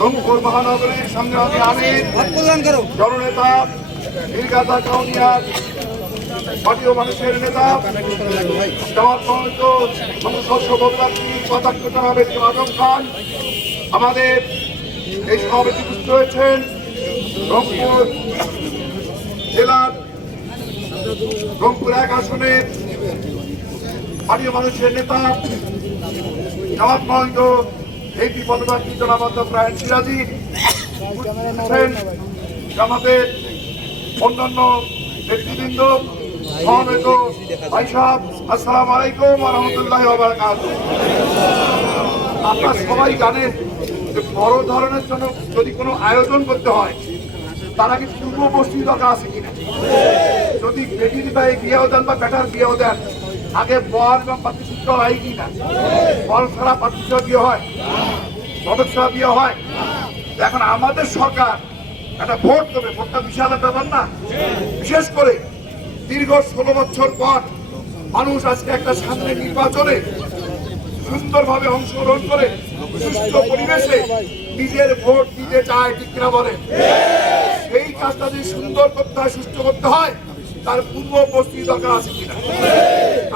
রংপুর মহানগরীর সংগ্রামী আমির জননেতা দীর্ঘাতা কাউনিয়ার পার্টিও মানুষের নেতা জামাত সংসদ সভাপতি পদার্থ জনাব আজম খান আমাদের এই সমাবেশে উপস্থিত হয়েছেন। রংপুর জেলার রংপুর 1 আসনের পার্টিও মানুষের নেতা জামাত মহিন্দ এইটি পদপ্রার্থী জনাব প্রায়ণ সিরাজি, আমাদের অন্যান্য নেতৃবৃন্দ, সমবেত ভাই সাহেব, আসসালামু আলাইকুম ওয়া রাহমাতুল্লাহি ওয়া বারাকাতুহু। আপনারা সবাই জানেন যে বড় ধরনের জন্য যদি কোনো আয়োজন করতে হয় তার আগে পূর্ব বস্তি দরকার আছে কিনা। যদি বেটির ভাই বিয়েও দেন বা বেটার বিয়েও দেন, আগে বর এবং পাত্রসূত্র হয় কিনা। বর ছাড়া পাত্রসূত্র বিয়ে হয়, বধক ছাড়া বিয়ে হয়। এখন আমাদের সরকার একটা ভোট দেবে, ভোটটা বিশাল ব্যাপার না। বিশেষ করে দীর্ঘ 16 বছর পর মানুষ আজকে একটা সামনে নির্বাচনে সুন্দরভাবে অংশগ্রহণ করে সুষ্ঠু পরিবেশে নিজের ভোট দিতে চায়, ঠিক কিনা বলে। সেই কাজটা যদি সুন্দর করতে হয়, সুষ্ঠু করতে হয়, তার পূর্ব প্রস্তুতি দরকার আছে কিনা।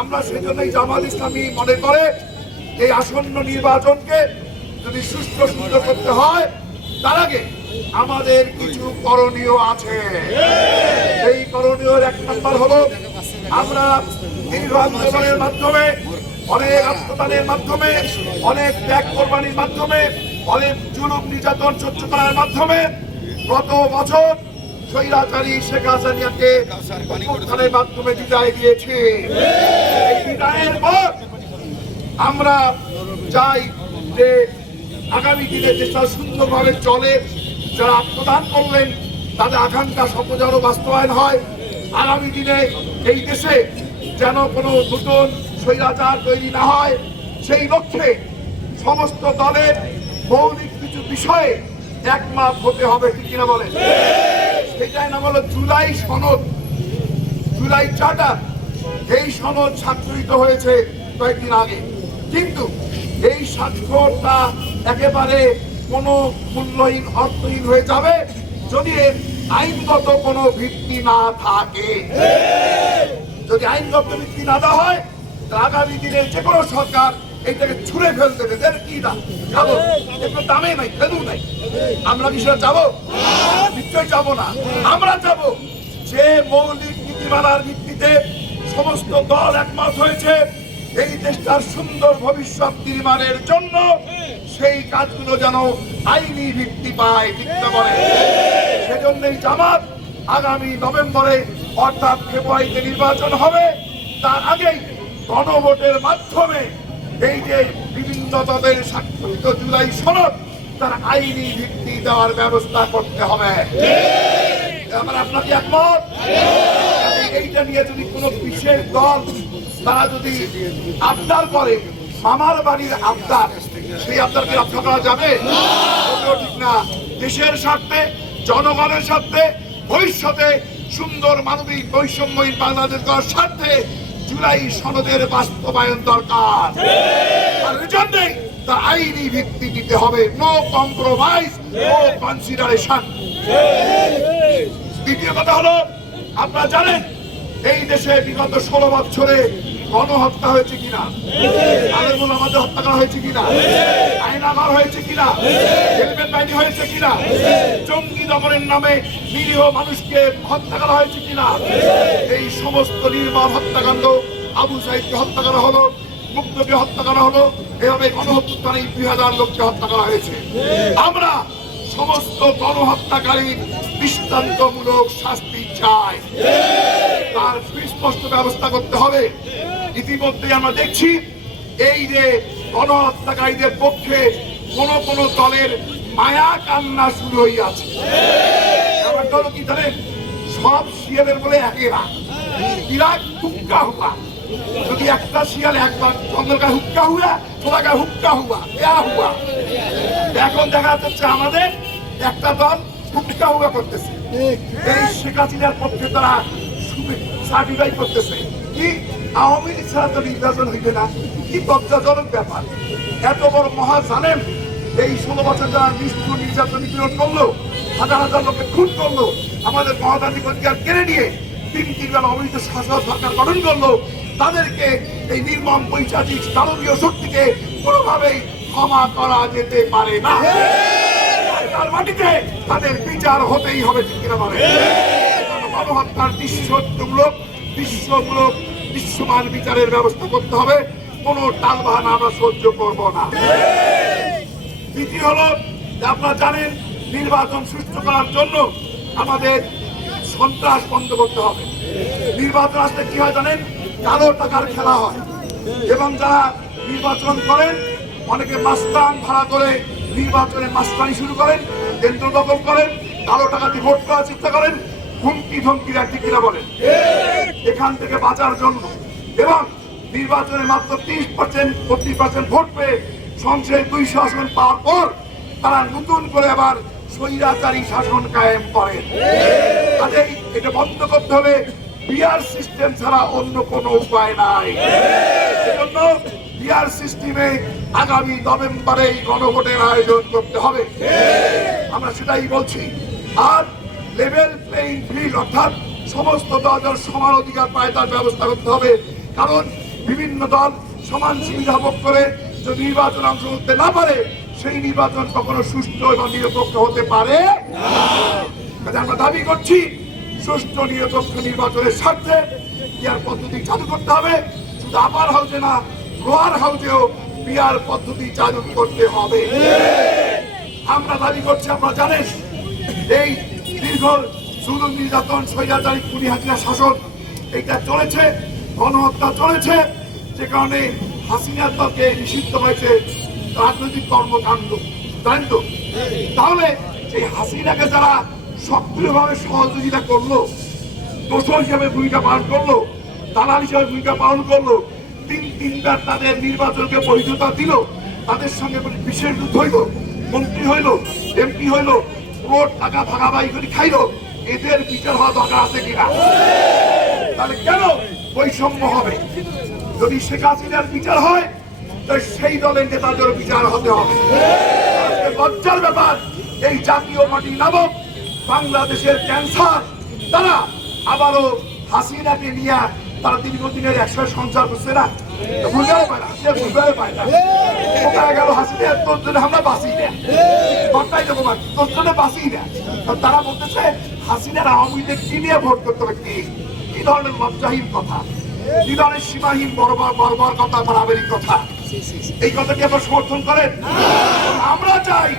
আমরা সেজন্যই জামাত ইসলামী মনে করে এই আসন্ন নির্বাচনকে যদি সুষ্ঠু সুন্দর করতে হয় তার আগে আমাদের কিছু করণীয় আছে। এই করণীয় 1 নম্বর হলো আমরা দীর্ঘ আন্দোলনের মাধ্যমে, অনেক আত্মদানের মাধ্যমে, অনেক ত্যাগ কোরবানির মাধ্যমে, অনেক জুলুম নির্যাতন সহ্য করার মাধ্যমে গত বছর স্বৈরাচারী শেখ হাসিনাকে অভ্যুত্থানের মাধ্যমে বিদায় দিয়েছি। এই বিদায়ের পর আমরা চাই যে আগামী দিনে দেশটা সুন্দরভাবে চলে। যারা আত্মদান করলেন তাদের আকাঙ্ক্ষা স্বপ্ন যেন বাস্তবায়ন হয়। আগামী দিনে এই দেশে যেন কোনো নতুন স্বৈরাচার তৈরি না হয়, সেই লক্ষ্যে সমস্ত দলের মৌলিক কিছু বিষয়ে একমত হতে হবে, ঠিক কিনা বলেন। সেটাই নাম হলো জুলাই সনদ, জুলাই চার্টার। এই সনদ স্বাক্ষরিত হয়েছে কয়েকদিন আগে, কিন্তু এই স্বাক্ষরটা একেবারে কোনো মূল্যহীন, অর্থহীন হয়ে যাবে যদি এর আইনগত কোনো ভিত্তি না থাকে। যদি আইনগত ভিত্তি না দেওয়া হয়, আগামী দিনে যে কোনো সরকার এইটাকে ছুঁড়ে ফেল দেবে। কি না যাবো, একটু দামে নাই, ফেলু নাই। আমরা কি সেটা যাবো? নিশ্চয়ই যাবো না। আমরা যাবো যে মৌলিক নীতিমালার ভিত্তিতে সমস্ত দল একমত হয়েছে এই দেশটার সুন্দর ভবিষ্যৎ নির্মাণের জন্য সেই কাজগুলো যেন আইনি ভিত্তি পায়, ঠিক না বলে। সেজন্যই জামাত আগামী নভেম্বরে অর্থাৎ ফেব্রুয়ারিতে নির্বাচন হবে, তার আগেই গণভোটের মাধ্যমে এই যে বিভিন্ন দলের স্বাক্ষরিত জুলাই সনদ তার আইনি ভিত্তি দেওয়ার ব্যবস্থা করতে হবে। আপনাকে একমত? এইটা নিয়ে যদি কোনো বিশেষ দল তারা যদি আবদার করে, মামার বাড়ির আবদার, সেই আবদারকে রক্ষা করা যাবে? ঠিক না। দেশের স্বার্থে, জনগণের স্বার্থে, ভবিষ্যতে সুন্দর মানবিক বৈষম্যহীন বাংলাদেশ করার স্বার্থে জুলাই সনদের বাস্তবায়ন দরকার। আর এজন্যই তার আইনি ভিত্তি দিতে হবে। No compromise, no consideration. দ্বিতীয় কথা হলো, আপনারা জানেন এই দেশে বিগত 16 বছরে গণহত্যা হয়েছে কিনা, আলেমুল আমাদের হত্যা করা হয়েছে কিনা, আইনামার হয়েছে কিনা, হেলমেট বাহিনী হয়েছে কিনা, জঙ্গি দমনের নামে নিরীহ মানুষকে হত্যা করা হয়েছে কিনা। এই সমস্ত নির্মম হত্যাকাণ্ড, আবু সাইদকে হত্যা করা হলো, মুক্তকে হত্যা করা হলো, এভাবে গণহত্যাকারী 2000 লোককে হত্যা করা হয়েছে। আমরা সমস্ত গণহত্যাকারী দৃষ্টান্তমূলক শাস্তি চাই, তার সুস্পষ্ট ব্যবস্থা করতে হবে। ইতিমধ্যে আমরা দেখছি এই যে গণহত্যাকারীদের পক্ষে কোন কোন দলের মায়া কান্না শুরু হয়ে আছে। ব্যাপারটা হলো কি জানেন, সব শিয়ালের বলে একেরা বিরাট হুক্কা হুয়া। যদি একটা শিয়াল একবার চন্দ্রকায় হুক্কা হুয়া, ছোড়াকায় হুক্কা হুয়া, এয়া হুয়া। এখন দেখা যাচ্ছে আমাদের একটা দল হুকা করতেছে, এই শেখ হাসিনার পক্ষে তারা সার্টিফাই করতেছে কি আওয়ামী লীগ ছাড়া তো নির্বাচন হইবে না। কি লজ্জাজনক ব্যাপার! এত বড় মহা জানেন এই 16 বছর যারা নিষ্ঠুর নির্যাতন নিপীড়ন করলো, হাজার হাজার লোকে খুন করলো, আমাদের গণতান্ত্রিক অধিকার কেড়ে নিয়ে 3 বেলা অবৈধ শাসক সরকার গঠন করলো, তাদেরকে এই নির্মম পৈশাচিক দানবীয় শক্তিকে কোনোভাবেই ক্ষমা করা যেতে পারে না। তার মাটিতে তাদের বিচার হতেই হবে, ঠিক কিনা বলে? গণহত্যার বিশ্বমান বিচারের ব্যবস্থা করতে হবে। কোনো টালবাহানা আমরা সহ্য করব না। দ্বিতীয় হলো, আপনারা জানেন নির্বাচন সুষ্ঠু করার জন্য আমাদের সন্ত্রাস বন্ধ করতে হবে। নির্বাচন আসলে কি হয় জানেন? কালো টাকার খেলা হয় এবং যারা নির্বাচন করেন অনেকে মাস্তান ভাড়া করে নির্বাচনে মাস্তানি শুরু করেন, কেন্দ্র দখল করেন, কালো টাকা দিয়ে ভোট করার চেষ্টা করেন, হুমকি ধমকি ঠিক কিনা বলেন? এখান থেকে বাঁচার জন্য এবং নির্বাচনে মাত্র 30% ভোট পেয়ে সংসদে 200 আসন পাওয়ার পর তারা নতুন করে আবার স্বৈরাচারী শাসন কায়েম করেন। কাজেই এটা বন্ধ করতে হলে বিআর সিস্টেম ছাড়া অন্য কোনো উপায় নাই। এজন্য বিআর সিস্টেমে আগামী নভেম্বরে গণভোটের আয়োজন করতে হবে, আমরা সেটাই বলছি। আর লেভেল প্লেইং ফিল্ড অর্থাৎ সমস্ত দল সমান অধিকার পায় তার ব্যবস্থা করতে হবে। কারণ বিভিন্ন দল সমান সুবিধা ভোগ করে যদি নির্বাচন অংশ করতে না পারে সেই নির্বাচন কখনো সুষ্ঠু এবং নিরপেক্ষ হতে পারে না। আমরা দাবি করছি সুষ্ঠু নিরপেক্ষ নির্বাচনের স্বার্থে বিআর পদ্ধতি চালু করতে হবে। শুধু আপার হাউসে না, লোয়ার হাউসেও বিআর পদ্ধতি চালু করতে হবে। আমরা দাবি করছি, আপনারা জানেন এই দীর্ঘ জুলুম নির্যাতন স্বৈরাচারী খুনি হাসিনা শাসন এটা চলেছে, গণহত্যা চলেছে, যে কারণে হাসিনার দলকে নিষিদ্ধ হয়েছে রাজনৈতিক কর্মকাণ্ড, জানেন তো? তাহলে সেই হাসিনাকে যারা সক্রিয়ভাবে সহযোগিতা করলো, দোষর হিসেবে ভূমিকা পালন করলো, দালাল হিসেবে ভূমিকা পালন করলো, তিনবার তাদের নির্বাচনকে বৈধতা দিল, তাদের সঙ্গে বিশেষ যুদ্ধ হইল, মন্ত্রী হইল, এমপি হইল, পুরো টাকা ভাগাভাগি করে খাইলো, এদের বিচার হওয়া দরকার আছে কিনা? তাহলে কেন বৈষম্য হবে? যদি শেখ হাসিনার বিচার হয় তাহলে সেই দলের নেতাদের বিচার হতে হবে। লজ্জার ব্যাপার, এই জাতীয় পার্টি নামক বাংলাদেশের ক্যান্সার তারা আবারও হাসিনাকে নিয়ে তারা দীর্ঘদিনের একসাথে সঞ্চার করছে না, বুঝতেও পায় না, সে বুঝতেও পায় না। কোথায় গেল হাসিনা? তোর জন্য আমরা বাঁচি না, ঘটনাই দেবো বাকি, তোর জন্য বাঁচি না। তারা বলতেছে হাসিনার আওয়ামী লীগ কি নিয়ে ভোট করতে হবে? কি ধরনের লজ্জাহীন কথা, কি ধরনের সীমাহীন বর্বর কথা, বাড়াবাড়ি কথা, এই কথা কি আপনার সমর্থন করেন? আমরা চাই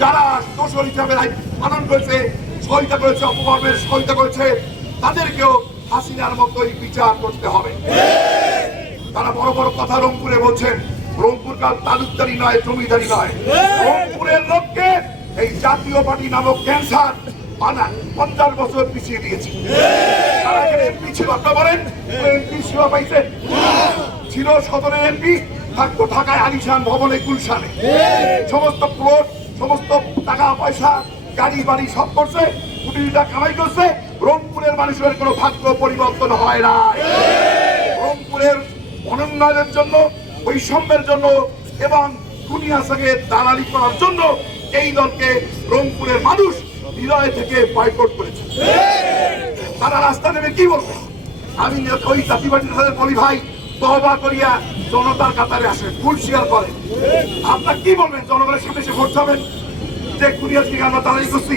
যারা দোষর হিসাবে পালন করেছে, সহায়তা করেছে, অপকর্মের সহায়তা করেছে, তাদেরকেও হাসিনার মতোই বিচার করতে হবে। তারা বড় বড় কথা রংপুরে বলছেন, রংপুর কাল তালুকদারি নয়, জমিদারি নয়। রংপুরের লোককে এই জাতীয় পার্টি নামক ক্যান্সার 50 বছর পিছিয়ে দিয়েছে। তারা এখানে এমপি ছিল, আপনারা বলেন এমপি সেবা পাইছেন? ছিল সদরের এমপি, থাকতো ঢাকায় আলিশান ভবনে গুলশানে, সমস্ত প্লট, সমস্ত টাকা পয়সা, গাড়ি বাড়ি সব করছে, কোটি টাকা কামাই করছে। রংপুরের মানুষের কোনো ভাগ্য পরিবর্তন হয় না। রংপুরের অনুন্নয়নের জন্য, বৈষম্যের জন্য এবং দুনিয়া থেকে দালালি করার জন্য এই দলকে রংপুরের মানুষ হৃদয় থেকে বয়কট করেছে। তারা রাস্তা নেমে কি বলবে? আমি ওই জাতিবাদীর সাথে বলি, ভাই তওবা করিয়া জনতার কাতারে আসেন, ভুল স্বীকার করেন। আপনার কি বলবেন? জনগণের সামনে এসে ভোট চাবেন যে কুরিয়ার থেকে আমরা দালালি করছি,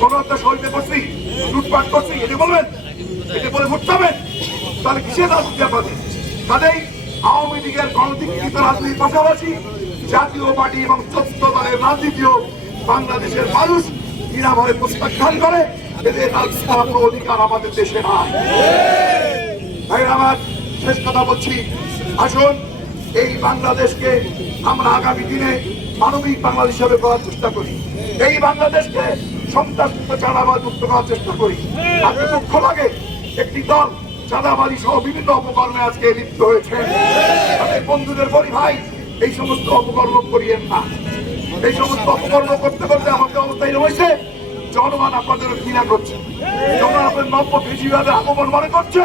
গণহত্যা সহিতে করছি, লুটপাট করছি, এটা বলবেন? এটা বলে ভোট চাবেন? তাহলে কিসের রাজনীতি আপনাদের? কাজেই আওয়ামী লীগের গণতান্ত্রিক রাজনীতির পাশাপাশি জাতীয় পার্টি এবং 14 দলের রাজনীতিও বাংলাদেশের মানুষ নিরাভাবে প্রত্যাখ্যান করে। এদের রাজনীতি করার অধিকার আমাদের দেশে নাই। ভাই আমার শেষ কথা বলছি, আসুন এই বাংলাদেশকে আমরা আগামী দিনে মানবিক বাংলাদেশ হিসেবে করার চেষ্টা করি। এই বাংলাদেশকে সন্ত্রাসমুক্ত, চাঁদাবাদ মুক্ত করার চেষ্টা করি। আজকে দুঃখ লাগে একটি দল চাঁদাবাদী সহ বিভিন্ন অপকর্মে আজকে লিপ্ত হয়েছে। তাদের বন্ধুদের বলি, ভাই এই সমস্ত অপকর্ম করিয়েন না। এই সমস্ত অপকর্ম করতে করতে আমাদের অবস্থায় রয়েছে। জনগণ আপনাদের ঘৃণা করছে, জনগণ আপনাদের নব্য ফেসিবাদের আগমন মনে করছে।